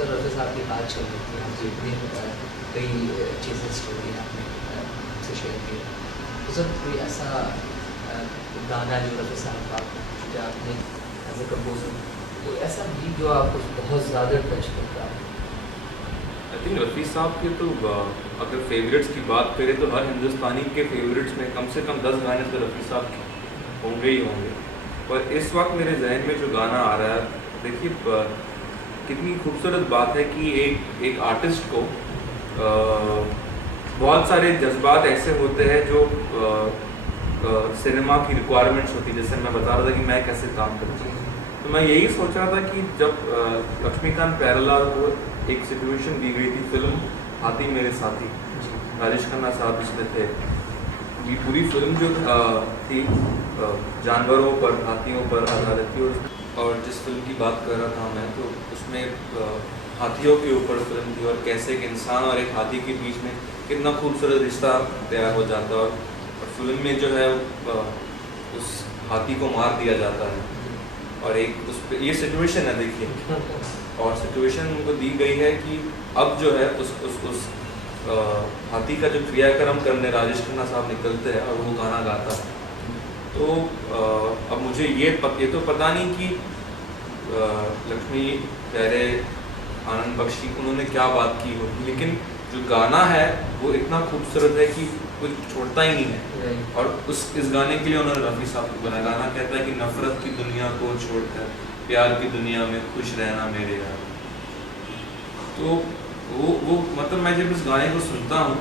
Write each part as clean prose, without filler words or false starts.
Sir Rafi साहब की बात चल रही थी, आप जितनी कई चीज़ें स्टोरी आपने हमसे शेयर की। तो सर कोई ऐसा गाना जो रफ़ी साहब का जो आपने एज ए कंपोजर, कोई ऐसा गीत जो आपको बहुत ज़्यादा टच करता है? आई थिंक रफ़ी साहब के तो अगर फेवरेट्स की बात करें तो हर हिंदुस्तानी के फेवरेट्स में कम से कम 10 गाने तो रफ़ी साहब के होंगे ही होंगे। पर इस वक्त मेरे जहन में जो गाना आ रहा है, देखिए कितनी खूबसूरत बात है कि एक आर्टिस्ट को बहुत सारे जज्बात ऐसे होते हैं जो सिनेमा की रिक्वायरमेंट्स होती है। जैसे मैं बता रहा था कि मैं कैसे काम करता हूँ, तो मैं यही सोच रहा था कि जब लक्ष्मीकांत प्यारेलाल को एक सिचुएशन दी गई थी फिल्म हाथी मेरे साथी, राजेश खन्ना साहब इसमें थे। ये पूरी फिल्म जो थी जानवरों पर, हाथियों पर आधारित थी। और जिस फिल्म की बात कर रहा था मैं, तो उसमें हाथियों के ऊपर फिल्म थी और कैसे एक इंसान और एक हाथी के बीच में कितना खूबसूरत रिश्ता तैयार हो जाता है। और फिल्म में जो है उस हाथी को मार दिया जाता है और एक उस पे ये सिचुएशन है देखिए, और सिचुएशन उनको दी गई है कि अब जो है उस हाथी का जो क्रियाक्रम करने राजेश खन्ना साहब निकलते हैं और वो गाना गाता है। तो अब मुझे ये तो पता नहीं कि लक्ष्मी प्यारे आनंद बख्शी उन्होंने क्या बात की होगी, लेकिन जो गाना है वो इतना खूबसूरत है कि कुछ छोड़ता ही नहीं है। और इस गाने के लिए उन्होंने रफ़ी साहब को बनाया। गाना कहता है कि नफ़रत की दुनिया को छोड़कर प्यार की दुनिया में खुश रहना मेरे यार। तो वो मतलब मैं जब इस गाने को सुनता हूँ,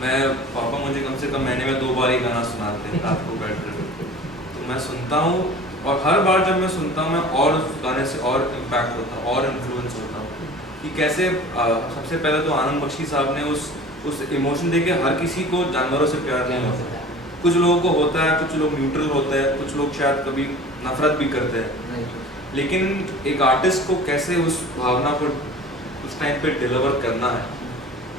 मैं पापा मुझे कम से कम महीने में 2 बार ये गाना सुनाते हैं रात को बैठ कर। तो मैं सुनता हूँ और हर बार जब मैं सुनता हूँ मैं और उस गाने से और इम्पैक्ट होता हूँ और इन्फ्लुएंस होता हूँ कि कैसे सबसे पहले तो आनंद बख्शी साहब ने उस इमोशन देके हर किसी को जानवरों से प्यार नहीं होता। कुछ लोगों को होता है, कुछ लोग न्यूट्रल होते हैं, कुछ लोग शायद कभी नफरत भी करते हैं, लेकिन एक आर्टिस्ट को कैसे उस भावना को उस टाइम पे डिलीवर करना है।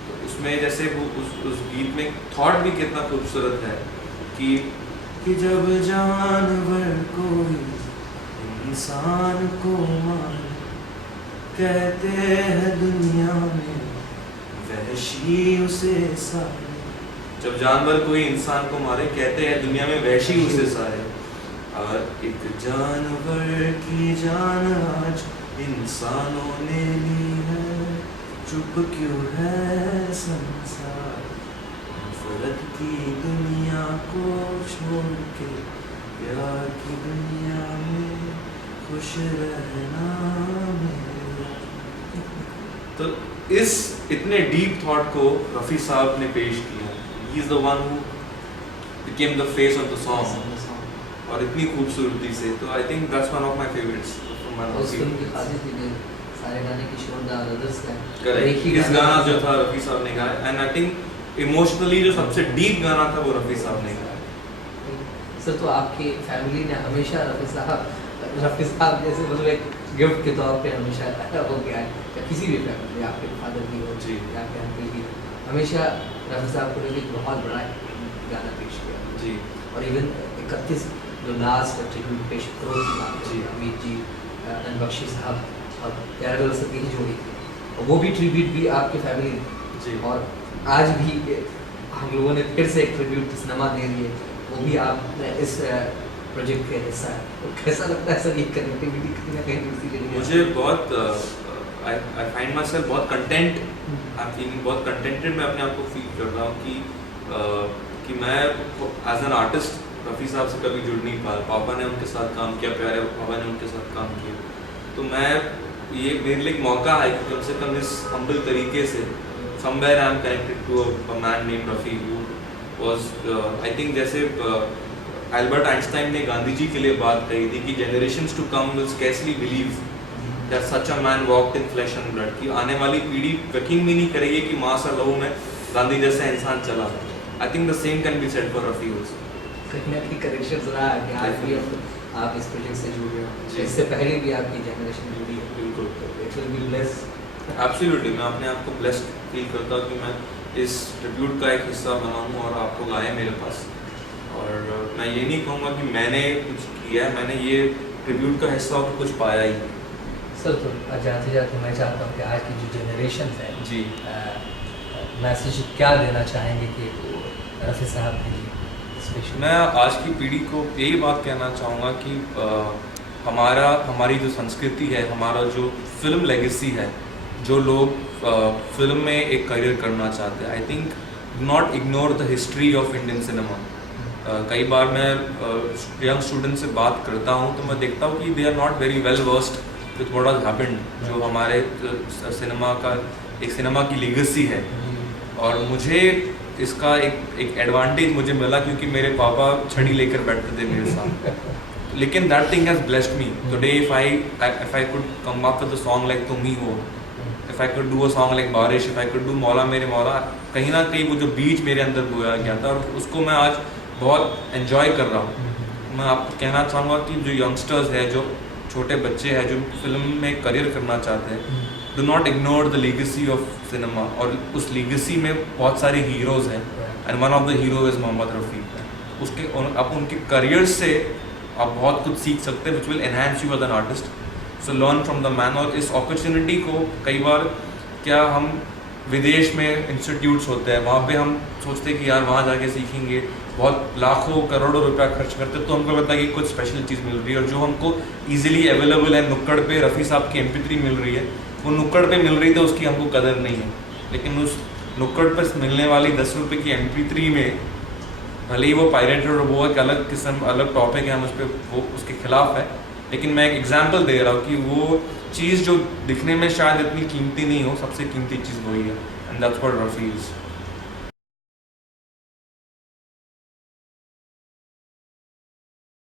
तो उसमें जैसे वो उस गीत में थॉट भी कितना खूबसूरत है कि जब जानवर कोई इंसान को मारे, कहते हैं दुनिया में वहशी उसे सारे। जब जानवर कोई इंसान को मारे, कहते हैं दुनिया में वहशी उसे सारे। और एक जानवर की जान आज इंसानों ने ली है, चुप क्यों है संसार, नफरत की दुनिया को छोड़ के प्यार की दुनिया में खुश रहना मेरा। तो इस इतने डीप थॉट को रफ़ी साहब ने पेश किया। He is the one who became the face of the song, और इतनी खूबसूरती से। तो I think that's one of my favourites from my सारे गाने किशोर दा ब्रदर्स का करेक्ट। इस गाना जो था रफ़ी साहब ने गाया, एंड आई थिंक इमोशनली जो सबसे डीप गाना था वो रफ़ी साहब ने गाया। सर तो आपकी फैमिली ने हमेशा रफ़ी साहब जैसे मतलब एक गिफ्ट के तौर पे हमेशा हो गया है, या किसी भी फैमिली, आपके फादर की हो जी, या आपके अंकल की, हमेशा रफ़ी साहब को लेकर बहुत बड़ा गाना पेश किया जी। और इवन 31 जो लास्ट ट्रिब्यूट पेश करो जी, अमित जी, आनंद बख्शी साहब और प्यारेलाल सर की ही जोड़ी थी, और वो भी ट्रिब्यूट भी आपकी फैमिली जी। और आज भी हम लोगों ने फिर से एक ट्रिब्यूट सिनेमा दे दी है, वो भी आप इस प्रोजेक्ट का हिस्सा है। तो कैसा लगता है सर ये कनेक्टिविटी कहीं ना कहीं दूसरी जगह? मुझे बहुत आई फाइंड माई सेल्फ बहुत कंटेंट, आई एम फीलिंग बहुत कंटेंटेड। मैं अपने आप को फील कर रहा हूँ कि मैं एज एन आर्टिस्ट रफ़ी साहब से कभी जुड़ नहीं पाया। पापा ने उनके साथ काम किया, प्यारे पापा ने उनके साथ काम किया, तो मैं ये मेरे लिए एक मौका है कि कम से कम इस हम्बल तरीके से somewhere I am connected to a man name Rafi who was I think जैसे एल्बर्ट आइंस्टाइन ने गांधी जी के लिए बात कही थी कि generations to come will scarcely believe that such a man walked in flesh and blood, कि आने वाली पीढ़ी यकीन भी नहीं करेगी कि माँ सा लहू में गांधी जैसा इंसान चला। I think the same can be said for Rafi also. कहीं ना कहीं कनेक्शन रहा है कि आज भी आप इस प्रोजेक्ट से जुड़ रहे हो, इससे पहले भी आपकी जनरेशन जुड़ी है। बिल्कुल, it will be blessed. Absolutely, मैं अपने आप को ब्लेस्ड फील करता हूँ कि मैं इस ट्रिब्यूट का एक हिस्सा बना हूँ और आप लोग आए मेरे पास। और मैं ये नहीं कहूँगा कि मैंने कुछ किया है, मैंने ये ट्रिब्यूट का हिस्सा होकर कुछ पाया ही। सर तो जाते जाते मैं चाहता हूँ कि आज की जो जनरेशन है जी मैसेज क्या देना चाहेंगे कि रफ़ी साहब के लिए स्पेशल? मैं आज की पीढ़ी को यही बात कहना चाहूँगा कि हमारी जो संस्कृति है, हमारा जो फिल्म लेगेसी है, जो लोग फिल्म में एक करियर करना चाहते हैं, I think not ignore the history of Indian cinema. कई बार मैं यंग स्टूडेंट से बात करता हूँ तो मैं देखता हूँ कि they are not very well versed with what has happened, जो हमारे सिनेमा का एक सिनेमा की लीगेसी है। और मुझे इसका एक एडवांटेज मुझे मिला क्योंकि मेरे पापा छड़ी लेकर बैठते थे मेरे साथ। लेकिन that thing has blessed me today. If I could come up with a song like तुम ही हो, if I could do a song like बारिश, इफ आई कुड डू मौला मेरे मौला, कहीं ना कहीं वो जो बीज मेरे अंदर बोया गया था और उसको मैं आज बहुत एंजॉय कर रहा हूँ। मैं आपको कहना चाहूँगा कि जो यंगस्टर्स है, जो छोटे बच्चे हैं, जो फिल्म में करियर करना चाहते हैं, do not ignore the legacy of cinema. और उस लीगेसी में बहुत सारे हीरोज़ हैं and one of the hero is Mohammed Rafi. उसके आप उनके करियर से आप बहुत कुछ सीख सकते हैं which will enhance you as an artist. So learn from the man. और इस अपॉर्चुनिटी को कई बार क्या हम विदेश में इंस्टीट्यूट्स होते हैं, वहाँ पे हम सोचते हैं कि यार वहाँ जाके सीखेंगे, बहुत लाखों करोड़ों रुपया खर्च करते, तो हमको लगता है कि कुछ स्पेशल चीज़ मिल रही है। और जो हमको ईजिली अवेलेबल है, नुक्कड़ पे रफ़ी साहब की MP3 मिल रही है, वो नुक्कड़ पे मिल रही थी, उसकी हमको कदर नहीं है। लेकिन उस नुक्कड़ पर मिलने वाली 10 रुपये की MP3 में, भले ही वो पायरेटेड और वो एक अलग किस्म, अलग टॉपिक है, हम उस पर वो उसके खिलाफ है, लेकिन मैं एक एग्जांपल दे रहा हूँ कि वो चीज़ जो दिखने में शायद इतनी कीमती नहीं हो, सबसे कीमती चीज़ वही है, and that's what Rafi is.